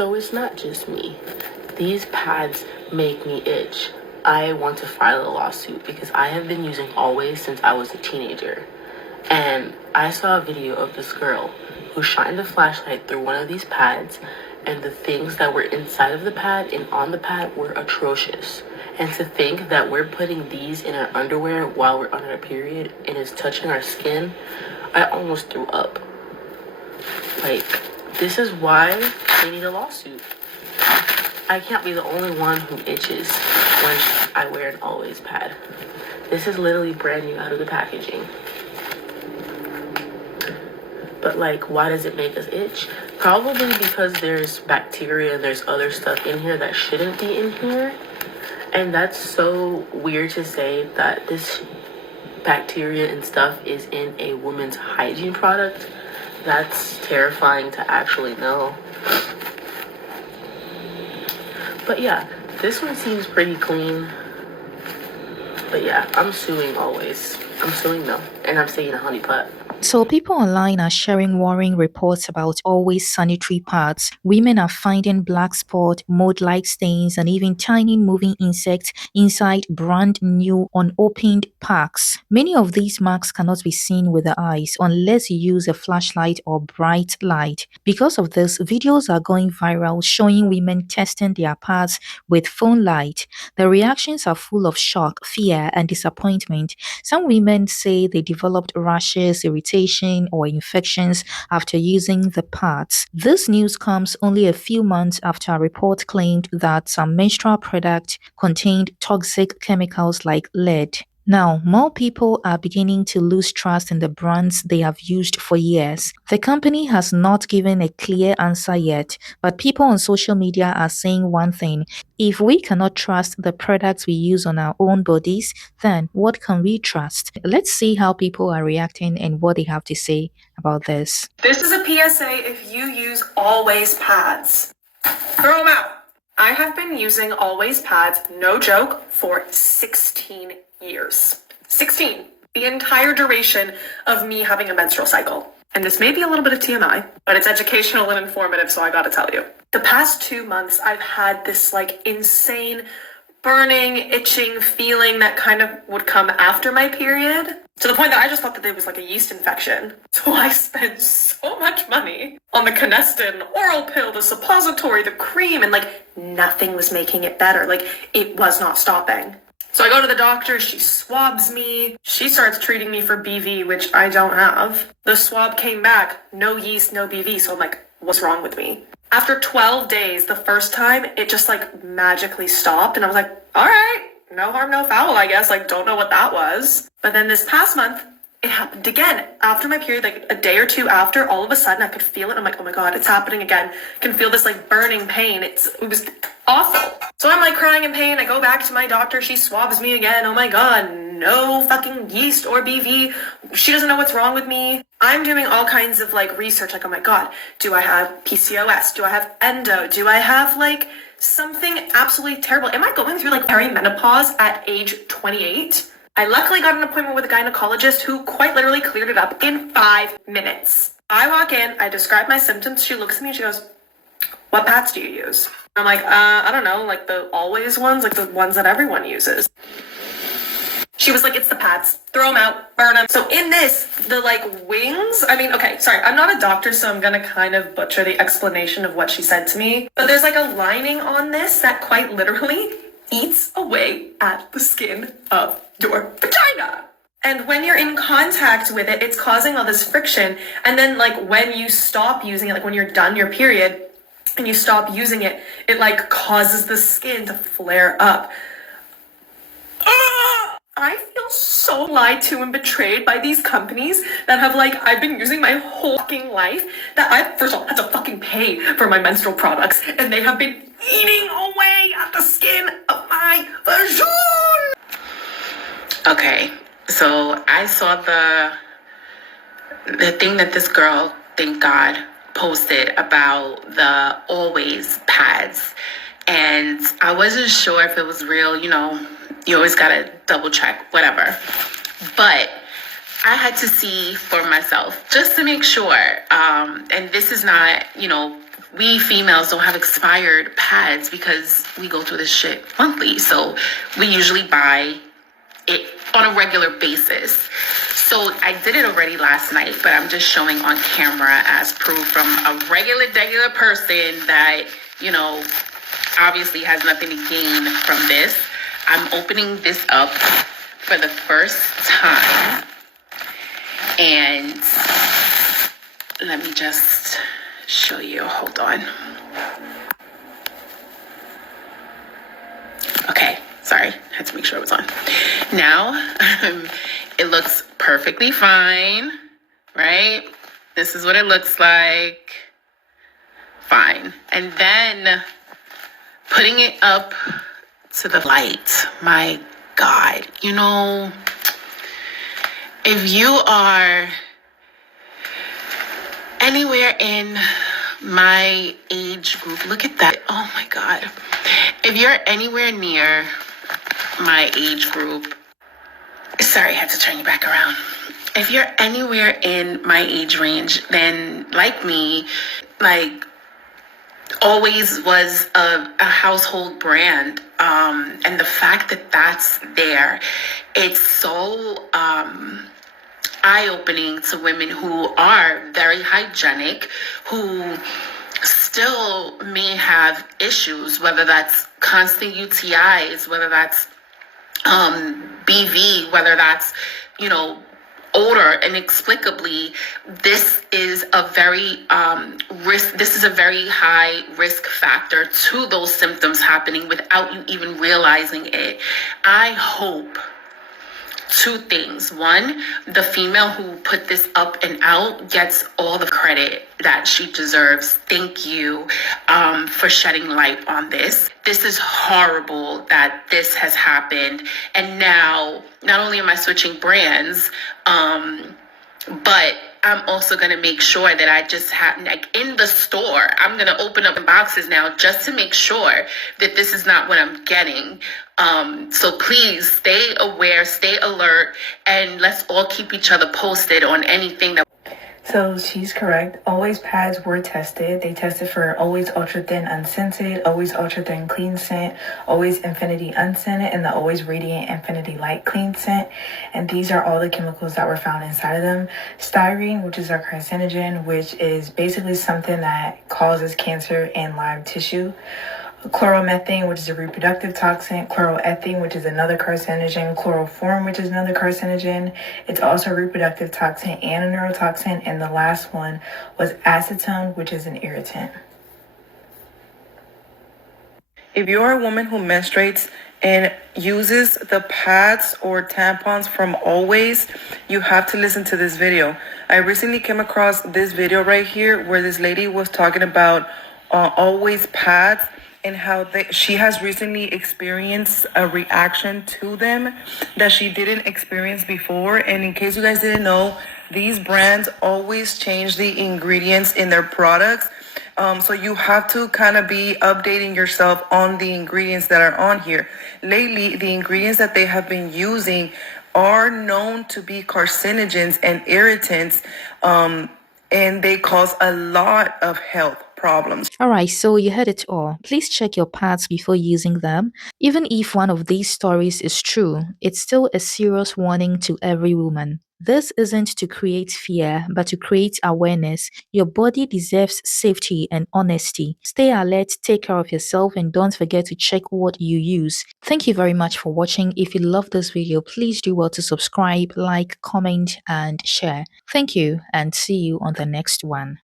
So it's not just me. These pads make me itch. I want to file a lawsuit because I have been using Always since I was a teenager. And I saw a video of this girl who shined a flashlight through one of these pads, and the things that were inside of the pad and on the pad were atrocious. And to think that we're putting these in our underwear while we're on our period and it's touching our skin, I almost threw up. Like, this is why they need a lawsuit. I can't be the only one who itches when I wear an Always pad. This is literally brand new out of the packaging. But like, why does it make us itch? Probably because there's bacteria and there's other stuff in here that shouldn't be in here. And that's so weird to say that this bacteria and stuff is in a woman's hygiene product. That's terrifying to actually know. But yeah, this one seems pretty clean. But yeah, I'm suing Always. I'm suing them. And I'm saying a honey pot. So people online are sharing worrying reports about Always sanitary pads. Women are finding black spot, mold-like stains, and even tiny moving insects inside brand new unopened packs. Many of these marks cannot be seen with the eyes unless you use a flashlight or bright light. Because of this, videos are going viral showing women testing their pads with phone light. The reactions are full of shock, fear, and disappointment. Some women say they developed rashes, irritation, or infections after using the pads. This news comes only a few months after a report claimed that some menstrual products contained toxic chemicals like lead. Now, more people are beginning to lose trust in the brands they have used for years. The company has not given a clear answer yet, but people on social media are saying one thing: if we cannot trust the products we use on our own bodies, then what can we trust? Let's see how people are reacting and what they have to say about this. This is a PSA if you use Always pads. Throw them out. I have been using Always pads, no joke, for 16 years. 16. The entire duration of me having a menstrual cycle. And this may be a little bit of TMI, but it's educational and informative, so I gotta tell you. The past 2 months, I've had this like insane burning, itching feeling that kind of would come after my period, to the point that I just thought that there was like a yeast infection. So I spent so much money on the Canestin oral pill, the suppository, the cream, and like nothing was making it better. Like it was not stopping. So I go to the doctor, she swabs me, she starts treating me for BV, which I don't have. The swab came back, no yeast, no BV, so I'm like, what's wrong with me? After 12 days, the first time, it just like magically stopped, and I was like, all right, no harm, no foul, I guess, like don't know what that was. But then this past month, it happened again. After my period, like a day or two after, all of a sudden I could feel it. I'm like, oh my God, it's happening again. I can feel this like burning pain. It was awful. So I'm like crying in pain. I go back to my doctor. She swabs me again. Oh my God, no fucking yeast or BV. She doesn't know what's wrong with me. I'm doing all kinds of like research. Like, oh my God, do I have PCOS? Do I have endo? Do I have like something absolutely terrible? Am I going through like perimenopause at age 28? I luckily got an appointment with a gynecologist who quite literally cleared it up in 5 minutes. I walk in, I describe my symptoms. She looks at me and she goes, what pads do you use? I'm like, I don't know, like the Always ones, like the ones that everyone uses. She was like, it's the pads. Throw them out, burn them. So in this, the like wings, I mean, okay, sorry, I'm not a doctor, so I'm gonna kind of butcher the explanation of what she said to me. But there's like a lining on this that quite literally eats away at the skin of your vagina. And when you're in contact with it, it's causing all this friction. And then like when you stop using it, like when you're done your period and you stop using it, it like causes the skin to flare up. I feel so lied to and betrayed by these companies that have like, I've been using my whole fucking life, that I, first of all, had to fucking pay for my menstrual products, and they have been eating away at the skin of my vagina. Okay, so I saw the thing that this girl, thank God, posted about the Always pads, and I wasn't sure if it was real. You know, you always gotta double check, whatever. But I had to see for myself just to make sure. And this is not, you know, we females don't have expired pads because we go through this shit monthly. So we usually buy it on a regular basis. So I did it already last night, but I'm just showing on camera as proof from a regular person that, you know, obviously has nothing to gain from this. I'm opening this up for the first time. And let me just show you. Hold on. Okay, sorry. Had to make sure it was on. Now, it looks perfectly fine, right? This is what it looks like. Fine. And then putting it up to the light. My God. You know, if you are anywhere in my age group, look at that. Oh my God. If you're anywhere near my age group, sorry, I had to turn you back around. If you're anywhere in my age range, then like me, like Always was a household brand. And the fact that that's there, it's so eye-opening to women who are very hygienic, who still may have issues, whether that's constant UTIs, whether that's BV, whether that's, you know, odor. Inexplicably, this is a very this is a very high risk factor to those symptoms happening without you even realizing it. I hope two things. One, the female who put this up and out gets all the credit that she deserves. Thank you for shedding light on this. This is horrible that this has happened. And now, not only am I switching brands, but I'm also going to make sure that I just have, like in the store, I'm going to open up the boxes now just to make sure that this is not what I'm getting. So please stay aware, stay alert, and let's all keep each other posted on anything that. So she's correct. Always pads were tested. They tested for Always Ultra Thin Unscented, Always Ultra Thin Clean Scent, Always Infinity Unscented, and the Always Radiant Infinity Light Clean Scent. And these are all the chemicals that were found inside of them. Styrene, which is a carcinogen, which is basically something that causes cancer in live tissue. Chloromethane, which is a reproductive toxin, chloroethene, which is another carcinogen, chloroform, which is another carcinogen. It's also a reproductive toxin and a neurotoxin. And the last one was acetone, which is an irritant. If you're a woman who menstruates and uses the pads or tampons from Always, you have to listen to this video. I recently came across this video right here where this lady was talking about Always pads and how she has recently experienced a reaction to them that she didn't experience before. And in case you guys didn't know, these brands always change the ingredients in their products. So you have to kind of be updating yourself on the ingredients that are on here. Lately, the ingredients that they have been using are known to be carcinogens and irritants, and they cause a lot of health problems. Alright, so you heard it all. Please check your pads before using them. Even if one of these stories is true, it's still a serious warning to every woman. This isn't to create fear, but to create awareness. Your body deserves safety and honesty. Stay alert, take care of yourself, and don't forget to check what you use. Thank you very much for watching. If you love this video, please do well to subscribe, like, comment, and share. Thank you, and see you on the next one.